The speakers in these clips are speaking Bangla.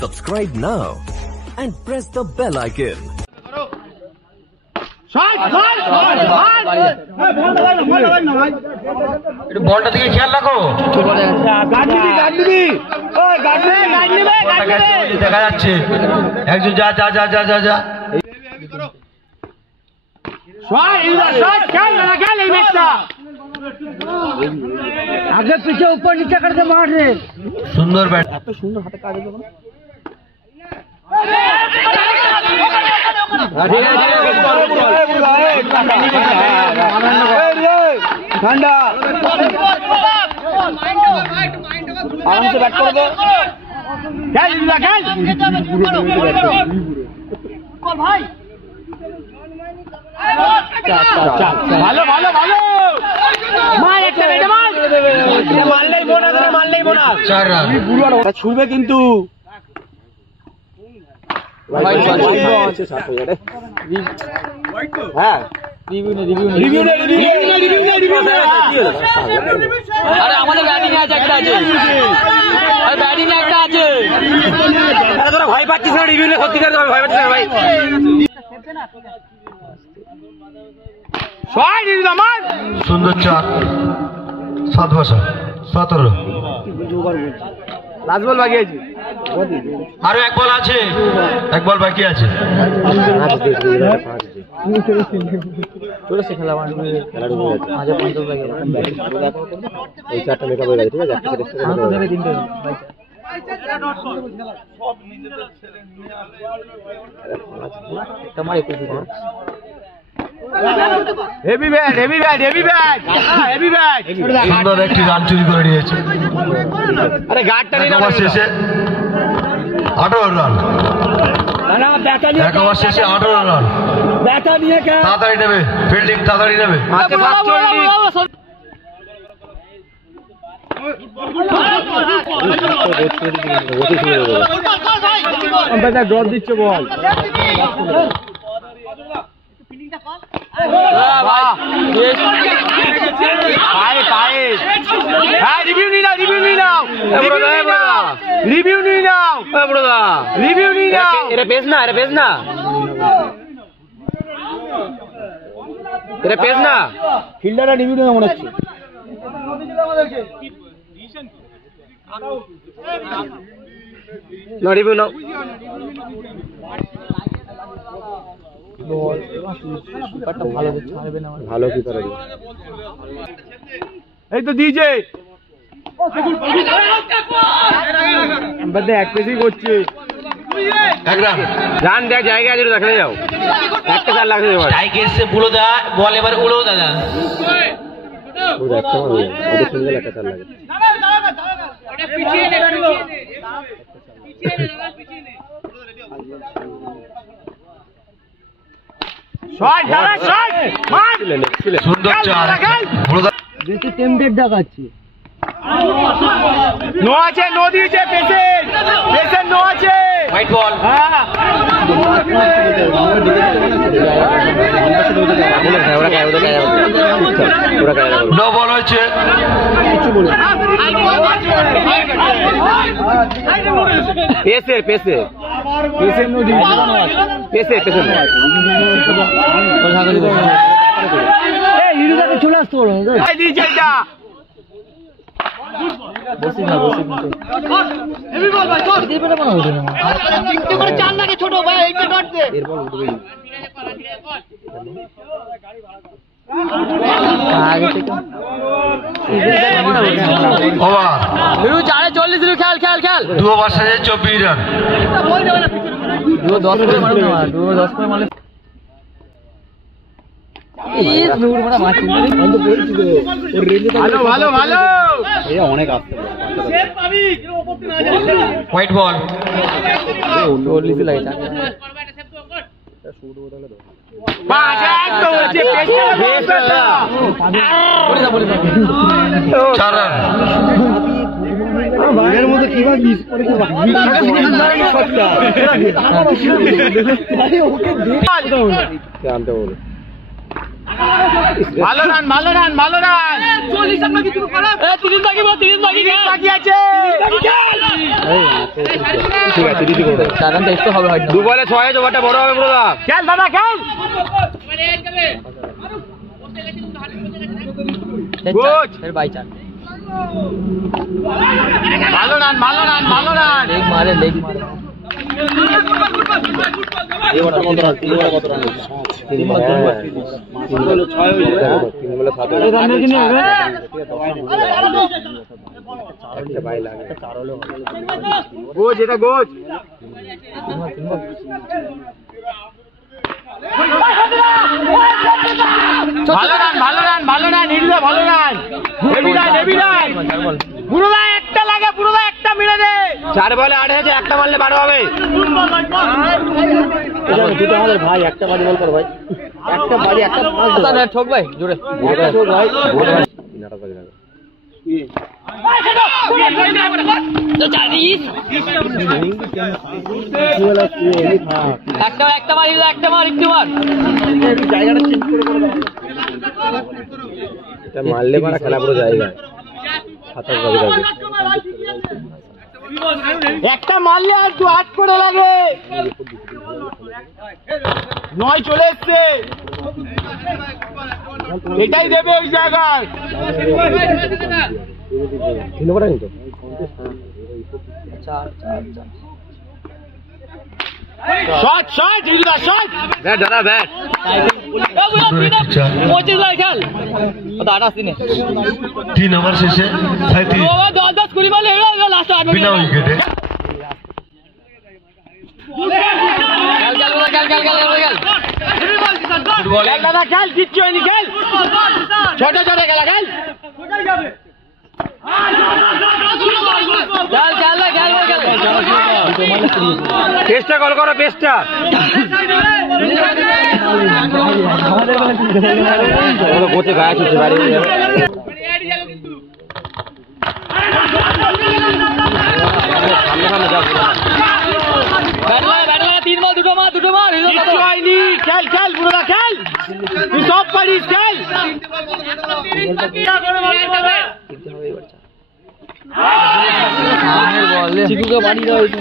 Subscribe now and press the bell icon. বলটা দিকে খেয়াল রাখো। দেখা যাচ্ছে একজন যা যা যা যা যা যা আগে পিছিয়ে উপর নিচে করতে মারে। সুন্দর ব্যাট, এত সুন্দর হাতে কাজ যখন ঠান্ডা আরামসে ব্যাট করবো। ভালো ভালো ভালো মারলেই বোনাস, মারলেই বোনাস। 4 রান ছুড়বে কিন্তু হ্যাঁ আরে আমাদের ব্যাটিং আছে, একটা আছে, ব্যাটিং একটা আছে। তোরা ভয় পাচ্ছিস না? রিভিউ নিয়ে সত্যি ভয় পাচ্ছিস না ভাই? সুন্দর 4 7 বছর 17। লাস্ট বল বাকি আছে, আরো এক বল আছে, এক বল বাকি আছে। এই 4টা মেকআপ হয়ে গেছে, ঠিক আছে? Heavy bat, heavy bat, heavy bat, heavy bat. সুন্দর একটি রান চুরি করে নিয়েছে। আরে গার্ডটা নিয়ে এক ওভার শেষে 18 রান, এক ওভার শেষে 18 রান। ব্যাটা নিয়ে তাড়াতাড়ি নেবে ফিল্ডিং, তাড়াতাড়ি নেবে। ড্র দিচ্ছে বল। রিভিউ নিয়ে নাও, রিভিউ নিয়ে নাও, রিভিউ নিয়ে নাও, রিভিউ নিয়ে নাও। এটা পেস না, এটা পেস না, এটা পেস না। ফিল্ডাররা রিভিউ নেওয়া মনে হচ্ছে। না রিভিউ নাও। ভালো কি করে এই তো দিয়েছে, এক পেসই করছে। এক রান, রান দেওয়ার জায়গা আছে, দেখলে যাও। একটা 4 লাগছে স্ট্রাইক এসে বুলো দা বল, এবার উড়ো দাদা। সুন্দর 4 বেশি টেম্পটেড দেখাচ্ছে। নো আছে, নো দিয়েছে, পেসের পেসের নো আছে। হোয়াইট বল, হ্যাঁ নো বল হয়েছে। পেসের পেসের পেসের নো দিয়েছে, পেসের পেসের হিরোটাকে চলে আসতে বলো দিয়েছে এটা। ওভার 40 খেল খেল খেল 2 ওভার শেষে 24 রান। 10 করে মারো না, 10 করে মারলে ভালো ভালো ভালো অনেক আসতে হোয়াইট বল, 4 রান। ভালো রান ভালো রান ভালো রান 30 বাকি আছে ঠিক আছে 30 করে 4 রান তো হবে হয়তো 2 বলে 6 আছে ওটা বড় হবে পুরো খেল দাদা খেল গুড ফের বাই চার ভালো রান ভালো রান ভালো রান লেগ মারে এই ওটা কত রান 3 বলে কত রান 3 বলে 6 হয়ে যায় 3 বলে 7 এই রানের কি হবে একটা বাই লাগে 4 হলো গোজ এটা গোজ ভালো রান নিলে ভালো রান হেভি রান পুরোটা একটা লাগে পুরোটা একটা মেরে দে 4 বলে 8 হয়েছে একটা মারলে 12 হবে দুটো আমাদের ভাই একটা বাড়ি বল কর ভাই একটা বাড়ি একটা পাঁচ ঠোক ভাই জোরে ঠোক ভাই নাটা বাড়ি লাগে একটা মার একটু মার জায়গাটা চেঞ্জ করে এটা মারলে মারা খেলা পুরো জায়গা 27 বাজে যাবে একটা মারলে আর 8 করে লাগে 9 চলে এসছে এটাই দেবে ওই জায়গায় শট ইলদা শট ব্যাট দাদা ব্যাট 25 বার খেল ওটা 28 দিনে 3 ওভার শেষে 37 ওভার 10 20 বল হলো লাস্ট 8 বিনা উইকেটে ফুটবল দাদা খেল কিচ্ছু হয়নি খেল ছোট ছোট খেলা খেল পেস্টটা কল করো পেস্টটা গোতে গায়ে ছুটছে বাড়ি দুটো মার খেল খেল পুরো খেল তুই সব পারিস খেল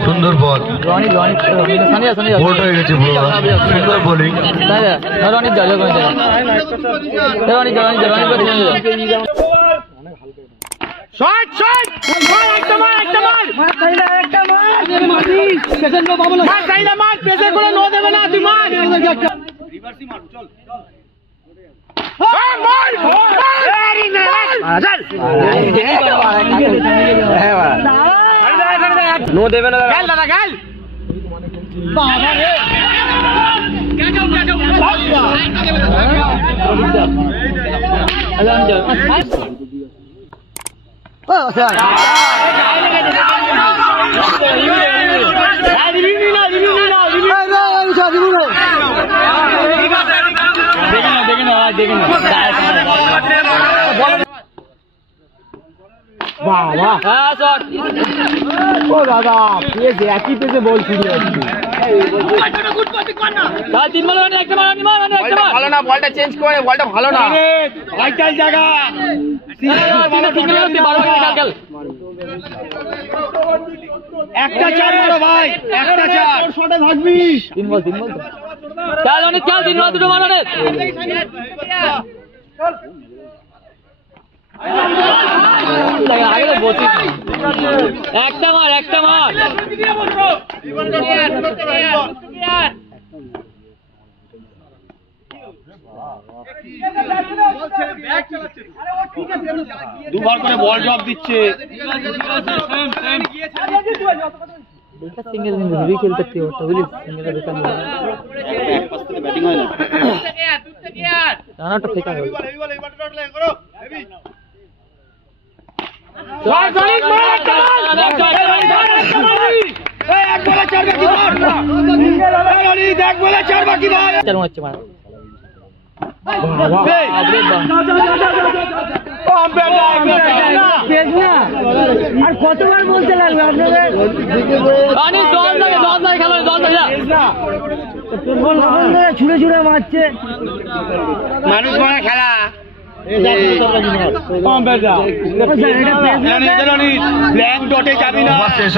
সুন্দর বল বোল্ড হয়ে গেছে পুরো সুন্দর বোলিং শট শট একটা মার মার চাইলে মার প্রেসার করে নো দেবে না তুই মার রিভার্সই মার চল নো দেবে না খেল দাদা খেল দাদা একই পেছে বল ফিরে ভালো না বলটা চেঞ্জ করে বলটা ভালো না জায়গা একটা চার বড় ভাই একটা চার শটে থাকবি 3 বল খেল অনেক খেল 3 বল দুটো মারো রে একটা মার দুবার করে বল ড্রপ দিচ্ছে সিঙ্গেল হেভি খেলতে হতো বুঝলি সিঙ্গেল বেকার না এক পাশ থেকে ব্যাটিং হয় না রানাটা ফেকা হলো এক বলে 4 বাকি ধর রনিত এক বলে 4 বাকি ধর চার হচ্ছে মারা আর কতবার বলতে লাগবে আপনাদের ছুড়ে ছুড়ে মারছে মানুষ মানে খেলা ওভার শেষ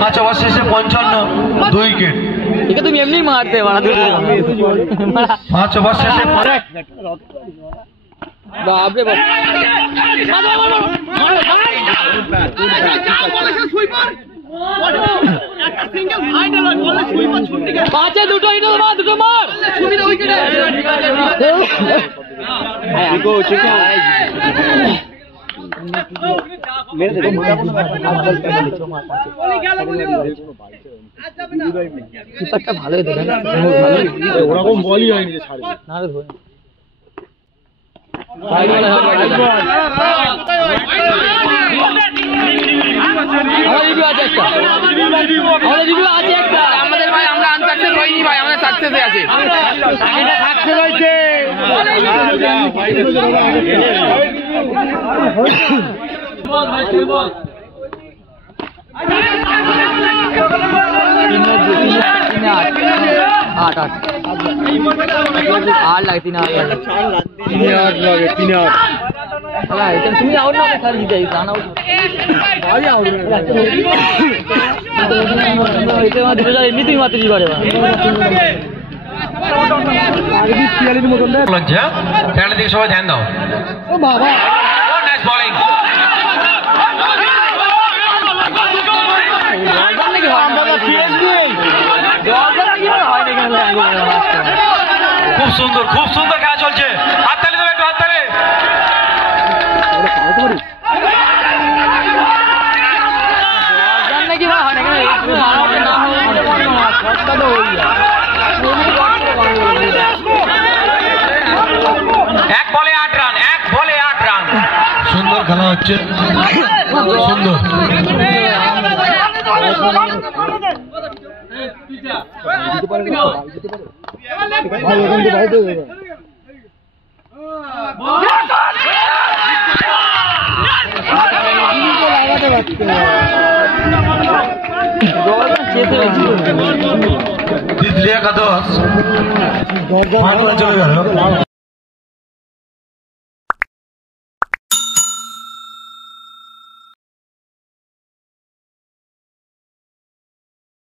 5 ওভার শেষে 55 2 উইকেট ঠিক আছে তুমি এমনি মারতে 5 ওভার শেষে বাপরে বাপ পাঁচে দুটো হিট মার দুটো মার ভালোই দেখেন ওরকম বলই হয়নি যে ছাড়বে না রে ধরে আমাদের ভাই আমরা আনসাকসেস হইনি ভাই আমাদের সাকসেসে আছে এটা সাকসেস হইছে आठ लाख 3 লাগে 3 तुम्ही आउट ना खाली जाई जाना भारी आउट इथे मा दुसरा एमनी तुम्ही मात्र जीवारे লজ্জা খেলার দিকে সবাই ধ্যান দাও ও বাবা নাইস বোলিং খুব সুন্দর খেলা চলছে হাততালি দেবে একটু হাততালি নাকি ভাই হয় না এক বলে 8 রান সুন্দর খেলা হচ্ছে সুন্দর দিদিয়া 10 5 চলে গেল